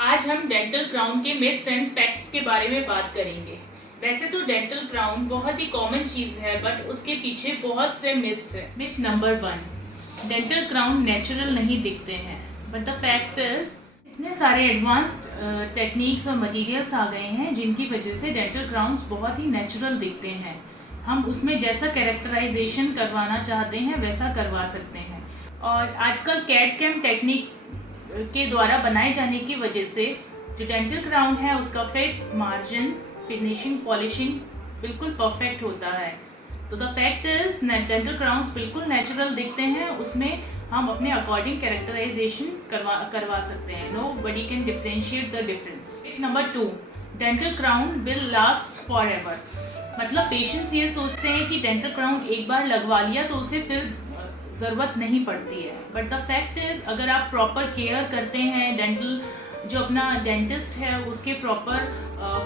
आज हम dental crown के मिथ्स एंड फैक्ट्स के बारे में बात करेंगे। वैसे तो डेंटल क्राउन बहुत ही कॉमन चीज़ है, बट उसके पीछे बहुत से मिथ्स हैं। Myth number 1, dental crown natural नहीं दिखते हैं, बट द फैक्ट इज इतने सारे एडवांस्ड टेक्निक्स और मटेरियल्स आ गए हैं जिनकी वजह से डेंटल क्राउन्स बहुत ही नेचुरल दिखते हैं। हम उसमें जैसा कैरेक्टराइजेशन करवाना चाहते हैं वैसा करवा सकते हैं। और आजकल कैड कैम टेक्निक के द्वारा बनाए जाने की वजह से जो डेंटल क्राउन है उसका फिट, मार्जिन, फिनिशिंग, पॉलिशिंग बिल्कुल परफेक्ट होता है। तो the fact is dental crowns बिल्कुल नेचुरल दिखते हैं, उसमें हम अपने अकॉर्डिंग कैरेक्टराइजेशन करवा सकते हैं। Nobody can differentiate the difference. Number 2, dental crown will last for ever. मतलब पेशेंट्स ये सोचते हैं कि डेंटल क्राउन एक बार लगवा लिया तो उसे फिर ज़रूरत नहीं पड़ती है, बट द फैक्ट इज़ अगर आप प्रॉपर केयर करते हैं, डेंटल जो अपना डेंटिस्ट है उसके प्रॉपर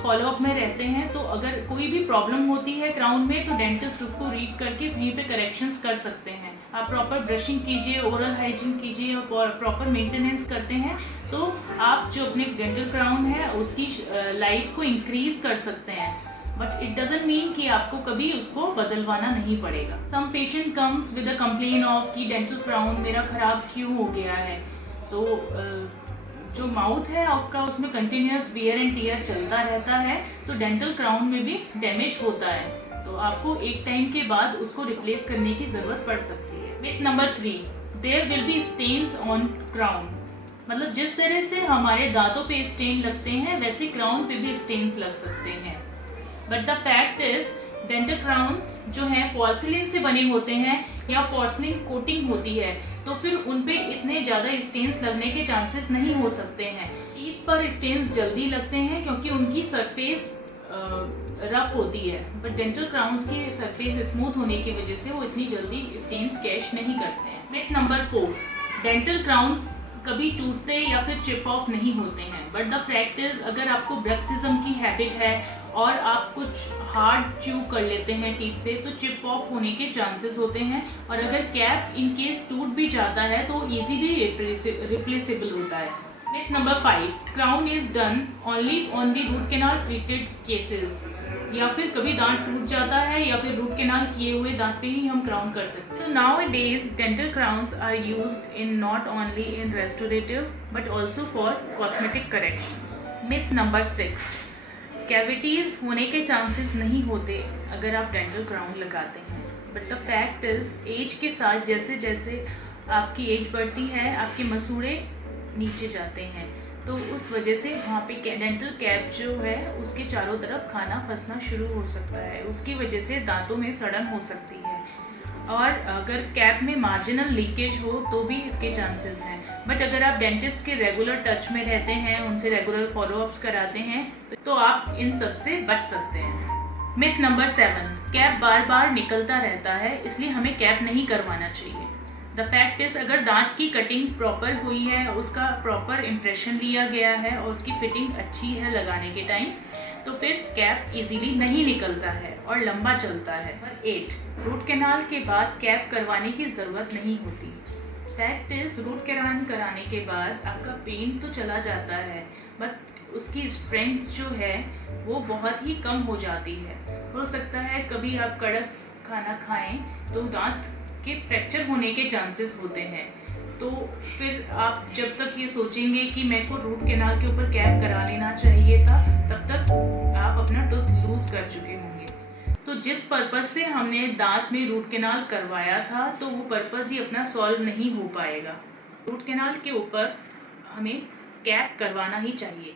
फॉलोअप में रहते हैं, तो अगर कोई भी प्रॉब्लम होती है क्राउन में तो डेंटिस्ट उसको रीड करके वहीं पे करेक्शंस कर सकते हैं। आप प्रॉपर ब्रशिंग कीजिए, ओरल हाइजीन कीजिए और प्रॉपर मेंटेनेंस करते हैं तो आप जो अपने डेंटल क्राउन है उसकी लाइफ को इंक्रीज कर सकते हैं। बट इट डजेंट मीन कि आपको कभी उसको बदलवाना नहीं पड़ेगा। Some patient comes with a complain of कि डेंटल क्राउन मेरा ख़राब क्यों हो गया है। तो जो माउथ है आपका उसमें कंटिन्यूस वियर एंड टियर चलता रहता है, तो डेंटल क्राउन में भी डैमेज होता है, तो आपको एक टाइम के बाद उसको रिप्लेस करने की ज़रूरत पड़ सकती है। Myth number 3, there will be stains on crown. मतलब जिस तरह से हमारे दांतों पे स्टेन लगते हैं वैसे क्राउन पे भी स्टेन्स लग सकते हैं। But the fact is dental crowns जो हैं पोर्सिलिन से बने होते हैं या पोर्सिलिन कोटिंग होती है, तो फिर उन पे इतने ज़्यादा स्टेन्स लगने के चांसेस नहीं हो सकते हैं। टीथ पर स्टेन्स जल्दी लगते हैं क्योंकि उनकी सरफेस रफ होती है, बट डेंटल क्राउन्स की सरफेस स्मूथ होने की वजह से वो इतनी जल्दी स्टेन्स कैच नहीं करते हैं। मिथ नंबर 4, डेंटल क्राउन कभी टूटते या फिर चिप ऑफ नहीं होते हैं, बट द फैक्ट इज अगर आपको ब्रक्सिज्म की हैबिट है और आप कुछ हार्ड च्यू कर लेते हैं टीथ से तो चिप ऑफ होने के चांसेस होते हैं। और अगर कैप इन केस टूट भी जाता है तो इजीली रिप्लेसेबल होता है। Myth number 5, crown is done only on the root canal treated cases. या फिर कभी दांत टूट जाता है या फिर रूट कैनाल किए हुए दांत पे ही हम क्राउन कर सकते हैं। So nowadays dental crowns are used in not only in restorative but also for cosmetic corrections. Myth number 6, cavities होने के चांसेस नहीं होते अगर आप डेंटल क्राउन लगाते हैं, but the fact is age के साथ जैसे जैसे आपकी एज बढ़ती है आपके मसूड़े नीचे जाते हैं, तो उस वजह से वहाँ पे डेंटल कैप जो है उसके चारों तरफ खाना फंसना शुरू हो सकता है, उसकी वजह से दांतों में सड़न हो सकती है। और अगर कैप में मार्जिनल लीकेज हो तो भी इसके चांसेस हैं। बट अगर आप डेंटिस्ट के रेगुलर टच में रहते हैं, उनसे रेगुलर फॉलोअप्स कराते हैं तो आप इन सब से बच सकते हैं। मिथ नंबर 7, कैप बार बार निकलता रहता है इसलिए हमें कैप नहीं करवाना चाहिए। द फैक्ट इज अगर दांत की कटिंग प्रॉपर हुई है, उसका प्रॉपर इम्प्रेशन लिया गया है और उसकी फिटिंग अच्छी है लगाने के टाइम, तो फिर कैप इजीली नहीं निकलता है और लंबा चलता है। नंबर 8, रूट कैनाल के बाद कैप करवाने की ज़रूरत नहीं होती। फैक्ट इज रूट कैनाल कराने के बाद आपका पेन तो चला जाता है, बट उसकी स्ट्रेंथ जो है वो बहुत ही कम हो जाती है। हो सकता है कभी आप कड़क खाना खाएं तो दांत के फ्रैक्चर होने के चांसेस होते हैं, तो फिर आप जब तक ये सोचेंगे कि मेरे को रूट कैनाल के ऊपर कैप करा लेना चाहिए था, तब तक आप अपना टूथ लूज कर चुके होंगे। तो जिस पर्पज़ से हमने दांत में रूट कैनाल करवाया था तो वो पर्पज़ ही अपना सॉल्व नहीं हो पाएगा। रूट कैनाल के ऊपर हमें कैप करवाना ही चाहिए।